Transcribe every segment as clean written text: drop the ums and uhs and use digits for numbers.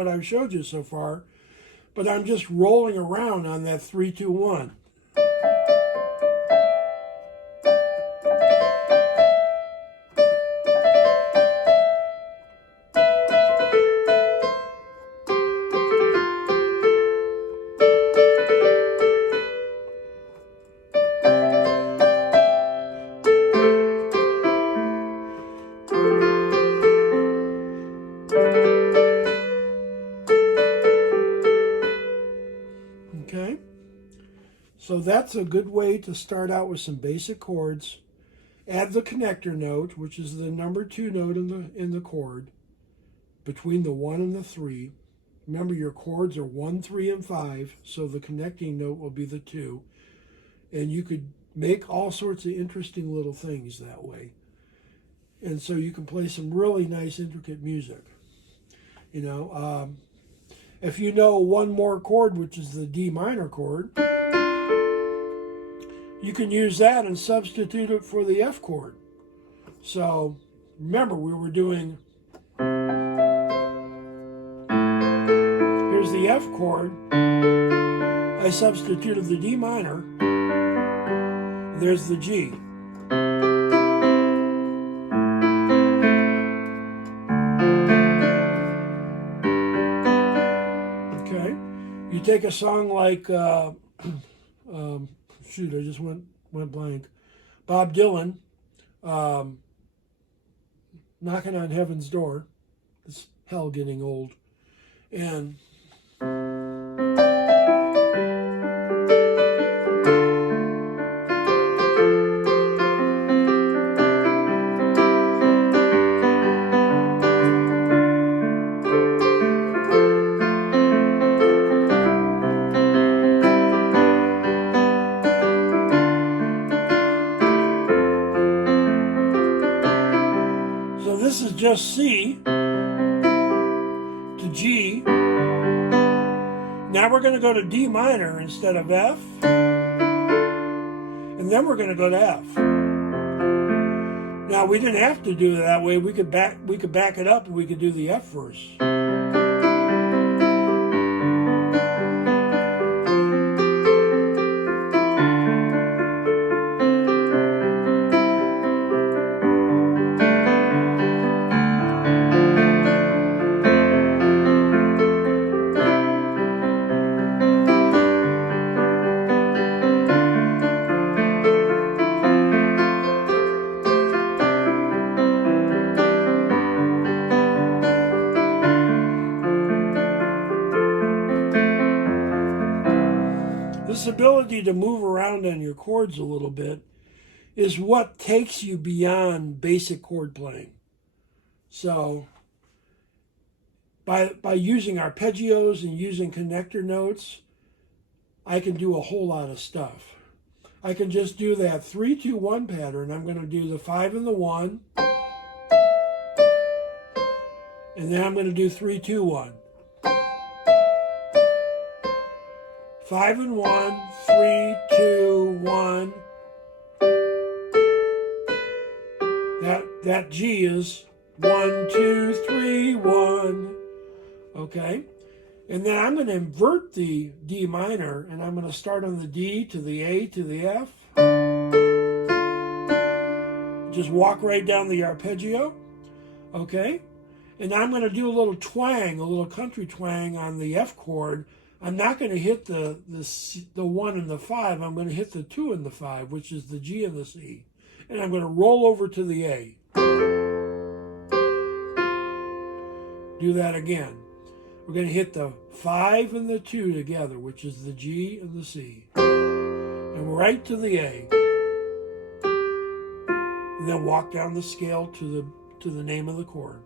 what I've showed you so far, but I'm just rolling around on that 3-2-1. Okay, so that's a good way to start out with some basic chords. Add the connector note, which is the number 2 note in the chord, between the 1 and the 3. Remember, your chords are 1, 3, and 5, so the connecting note will be the 2. And you could make all sorts of interesting little things that way. And so you can play some really nice, intricate music. You know, if you know one more chord, which is the D minor chord, you can use that and substitute it for the F chord. So remember, we were doing, here's the F chord. I substituted the D minor. There's the G. Okay, you take a song like, shoot, I just went blank. Bob Dylan, Knocking on Heaven's Door. It's hell getting old. And so this is just C to G. Now we're going to go to D minor instead of F. And then we're going to go to F. Now we didn't have to do it that way. We could back it up and we could do the F first. This ability to move around on your chords a little bit is what takes you beyond basic chord playing. So by using arpeggios and using connector notes, I can do a whole lot of stuff. I can just do that 3-2-1 pattern. I'm going to do the 5 and the 1, and then I'm going to do 3-2-1. 5 and 1, 3, 2, 1. That G is 1, 2, 3, 1. Okay? And then I'm going to invert the D minor, and I'm going to start on the D to the A to the F. Just walk right down the arpeggio. Okay? And I'm going to do a little twang, a little country twang on the F chord. I'm not going to hit the 1 and the 5. I'm going to hit the 2 and the 5, which is the G and the C. And I'm going to roll over to the A. Do that again. We're going to hit the 5 and the 2 together, which is the G and the C. And right to the A. And then walk down the scale to the name of the chord.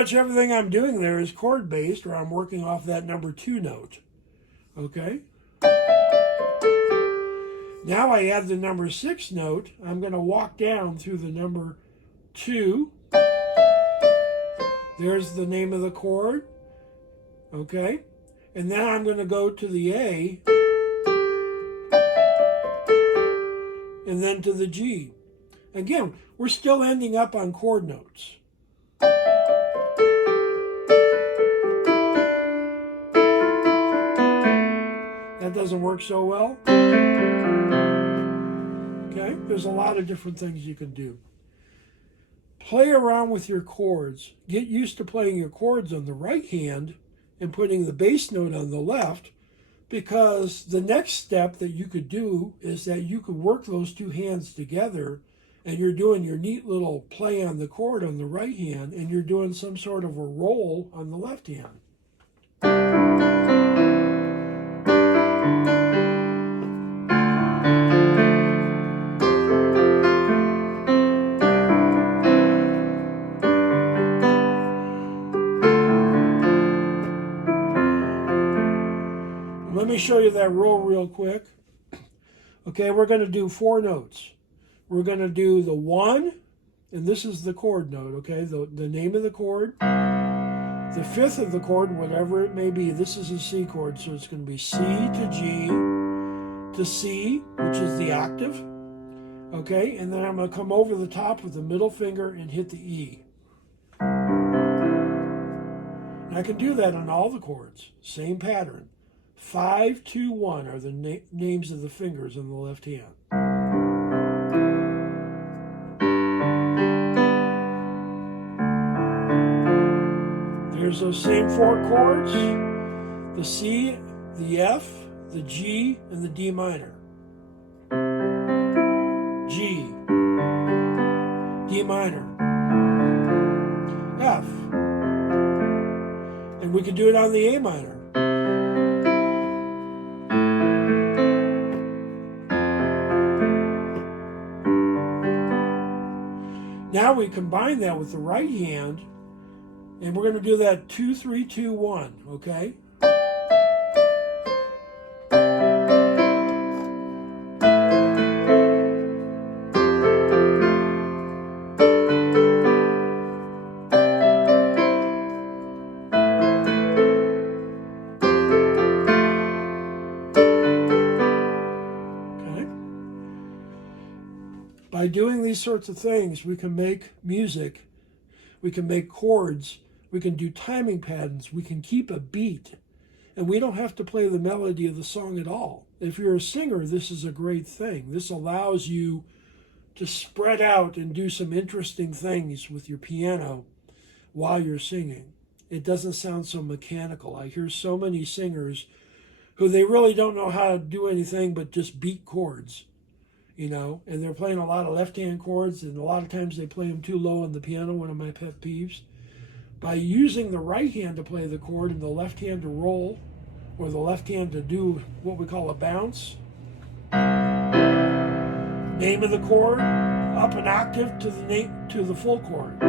much everything I'm doing there is chord based, or I'm working off that number 2 note. Okay? Now I add the number 6 note. I'm going to walk down through the number 2. There's the name of the chord. Okay? And then I'm going to go to the A, and then to the G. Again, we're still ending up on chord notes. That doesn't work so well. Okay, there's a lot of different things you can do. Play around with your chords. Get used to playing your chords on the right hand and putting the bass note on the left, because the next step that you could do is that you could work those 2 hands together, and you're doing your neat little play on the chord on the right hand, and you're doing some sort of a roll on the left hand. Let me show you that roll real quick. Okay, we're going to do 4 notes. We're going to do the 1, and this is the chord note, okay? The name of the chord. The 5th of the chord, whatever it may be. This is a C chord, so it's going to be C to G to C, which is the octave. Okay, and then I'm going to come over the top with the middle finger and hit the E. And I can do that on all the chords. Same pattern. 5, 2, 1 are the names of the fingers on the left hand. There's those same 4 chords, the C, the F, the G, and the D minor. G, D minor, F, and we can do it on the A minor. Now we combine that with the right hand, and we're going to do that 2, 3, 2, 1, okay? By doing these sorts of things, we can make music, we can make chords, we can do timing patterns, we can keep a beat, and we don't have to play the melody of the song at all. If you're a singer, this is a great thing. This allows you to spread out and do some interesting things with your piano while you're singing. It doesn't sound so mechanical. I hear so many singers who they really don't know how to do anything but just beat chords. And they're playing a lot of left-hand chords, and a lot of times they play them too low on the piano, one of my pet peeves. By using the right hand to play the chord and the left hand to roll, or the left hand to do what we call a bounce, name of the chord, up an octave to the full chord.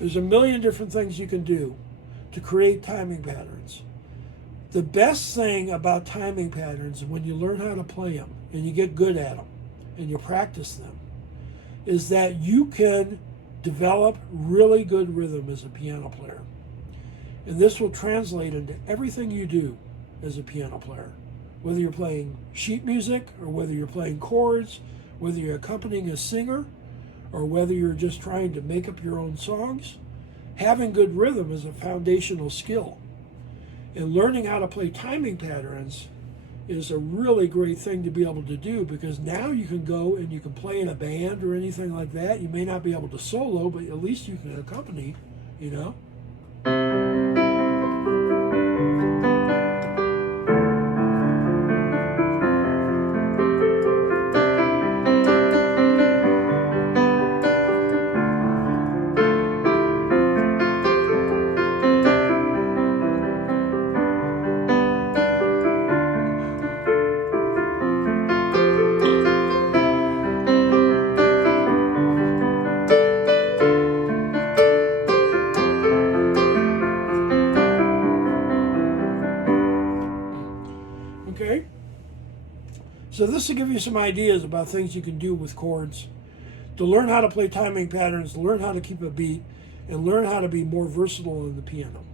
There's a million different things you can do to create timing patterns. The best thing about timing patterns, when you learn how to play them and you get good at them and you practice them, is that you can develop really good rhythm as a piano player. And this will translate into everything you do as a piano player. Whether you're playing sheet music, or whether you're playing chords, whether you're accompanying a singer, or whether you're just trying to make up your own songs, having good rhythm is a foundational skill. And learning how to play timing patterns is a really great thing to be able to do, because now you can go and you can play in a band or anything like that. You may not be able to solo, but at least you can accompany, So this will give you some ideas about things you can do with chords to learn how to play timing patterns, learn how to keep a beat, and learn how to be more versatile on the piano.